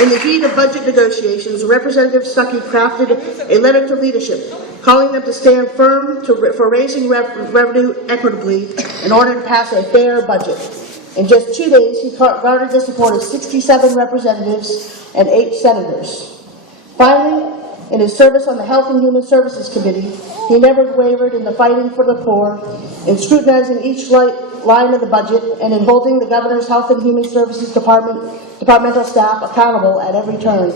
In the heat of budget negotiations, Representative Stuckey crafted a letter to leadership, calling them to stand firm for raising revenue equitably in order to pass a fair budget. In just 2 days, he garnered the support of 67 representatives and 8 senators. Finally, in his service on the Health and Human Services Committee, he never wavered in the fighting for the poor, in scrutinizing each line of the budget, and in holding the Governor's Health and Human Services departmental staff accountable at every turn.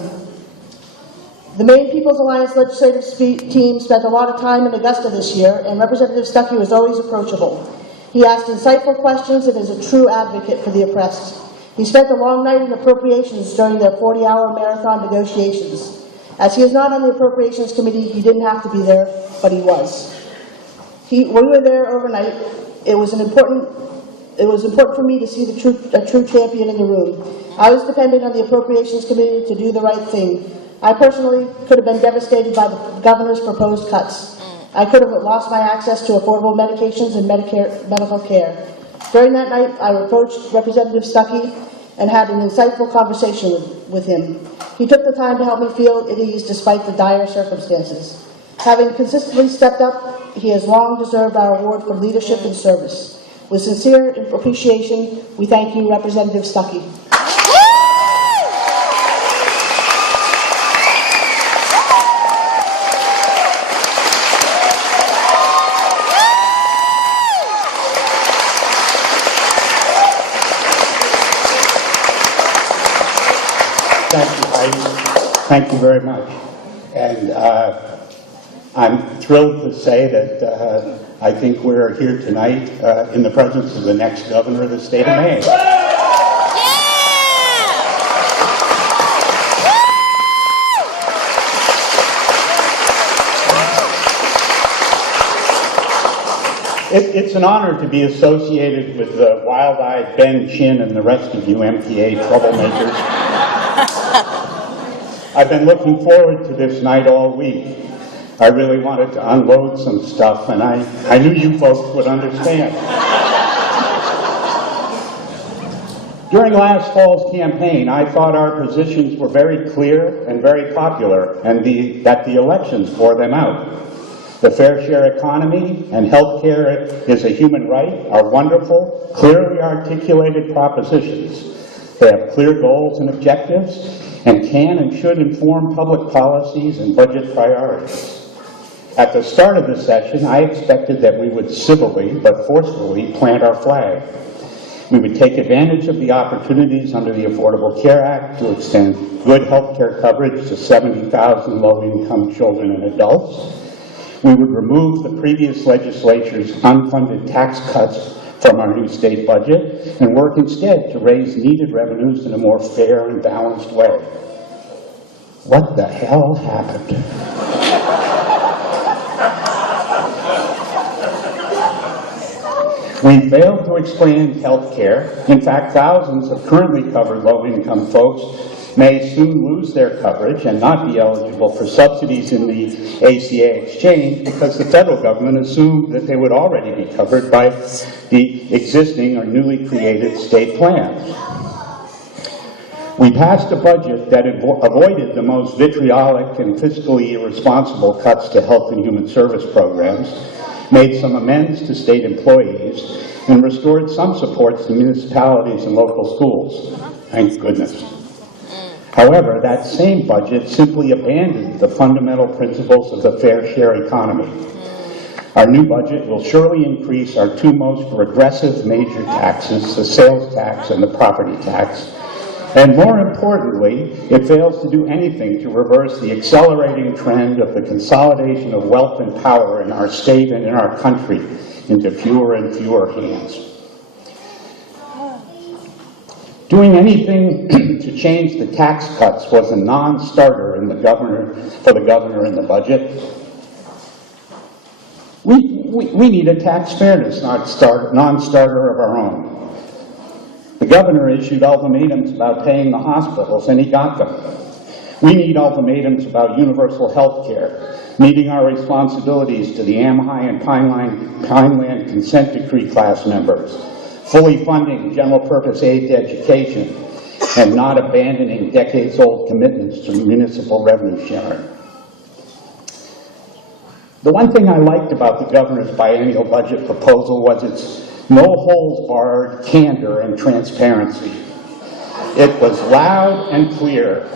The Maine People's Alliance legislative team spent a lot of time in Augusta this year, and Representative Stuckey was always approachable. He asked insightful questions and is a true advocate for the oppressed. He spent a long night in appropriations during their 40-hour marathon negotiations. As he is not on the Appropriations Committee, he didn't have to be there, but he was. When we were there overnight, it was important for me to see a true champion in the room. I was dependent on the Appropriations Committee to do the right thing. I personally could have been devastated by the Governor's proposed cuts. I could have lost my access to affordable medications and medical care. During that night, I approached Representative Stuckey and had an insightful conversation with him. He took the time to help me feel at ease despite the dire circumstances. Having consistently stepped up, he has long deserved our award for leadership and service. With sincere appreciation, we thank you, Representative Stuckey. Thank you very much. And I'm thrilled to say that I think we're here tonight in the presence of the next governor of the state of Maine. It's an honor to be associated with the wild-eyed Ben Chin and the rest of you MPA troublemakers. I've been looking forward to this night all week. I really wanted to unload some stuff, and I knew you folks would understand. During last fall's campaign, I thought our positions were very clear and very popular, and that the elections bore them out. The fair share economy and health care is a human right are wonderful, clearly articulated propositions. They have clear goals and objectives, and can and should inform public policies and budget priorities. At the start of the session, I expected that we would civilly but forcefully plant our flag. We would take advantage of the opportunities under the Affordable Care Act to extend good health care coverage to 70,000 low-income children and adults. We would remove the previous legislature's unfunded tax cuts from our new state budget and work instead to raise needed revenues in a more fair and balanced way. What the hell happened? We failed to expand health care. In fact, thousands of currently covered low-income folks may soon lose their coverage and not be eligible for subsidies in the ACA exchange because the federal government assumed that they would already be covered by the existing or newly created state plans. We passed a budget that avoided the most vitriolic and fiscally irresponsible cuts to health and human service programs, made some amends to state employees, and restored some supports to municipalities and local schools. Thank goodness. However, that same budget simply abandoned the fundamental principles of the fair share economy. Our new budget will surely increase our two most regressive major taxes, the sales tax and the property tax. And more importantly, it fails to do anything to reverse the accelerating trend of the consolidation of wealth and power in our state and in our country into fewer and fewer hands. Doing anything to change the tax cuts was a non-starter for the governor in the budget. We need a tax fairness non-starter of our own. The governor issued ultimatums about paying the hospitals, and he got them. We need ultimatums about universal health care, meeting our responsibilities to the AMHI and Pineland consent decree class members, fully funding general purpose aid to education, and not abandoning decades-old commitments to municipal revenue sharing. The one thing I liked about the governor's biennial budget proposal was its no-holds-barred candor and transparency. It was loud and clear.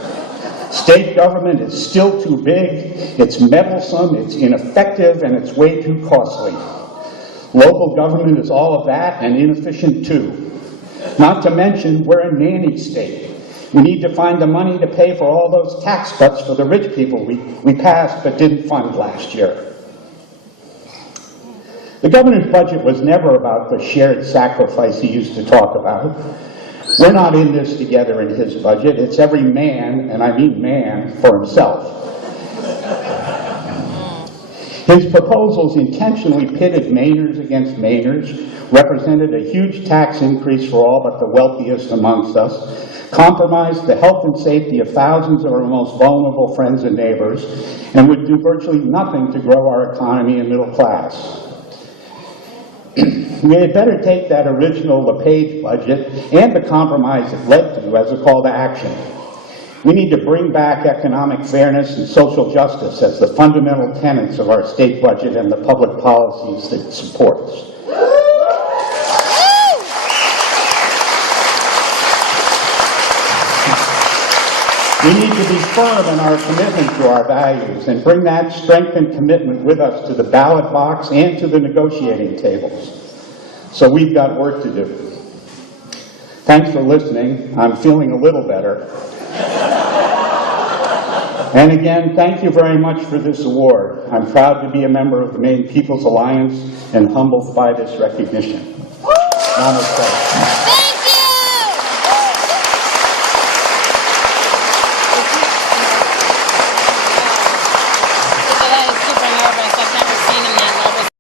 State government is still too big, it's meddlesome, it's ineffective, and it's way too costly. Local government is all of that and inefficient too. Not to mention, we're a nanny state. We need to find the money to pay for all those tax cuts for the rich people we passed but didn't fund last year. The governor's budget was never about the shared sacrifice he used to talk about. We're not in this together in his budget. It's every man, and I mean man, for himself. His proposals intentionally pitted Mainers against Mainers, represented a huge tax increase for all but the wealthiest amongst us, compromised the health and safety of thousands of our most vulnerable friends and neighbors, and would do virtually nothing to grow our economy and middle class. We had better take that original LePage budget and the compromise it led to as a call to action. We need to bring back economic fairness and social justice as the fundamental tenets of our state budget and the public policies that it supports. We need to be firm in our commitment to our values and bring that strength and commitment with us to the ballot box and to the negotiating tables. So we've got work to do. Thanks for listening. I'm feeling a little better. And again, thank you very much for this award. I'm proud to be a member of the Maine People's Alliance and humbled by this recognition. Namaste.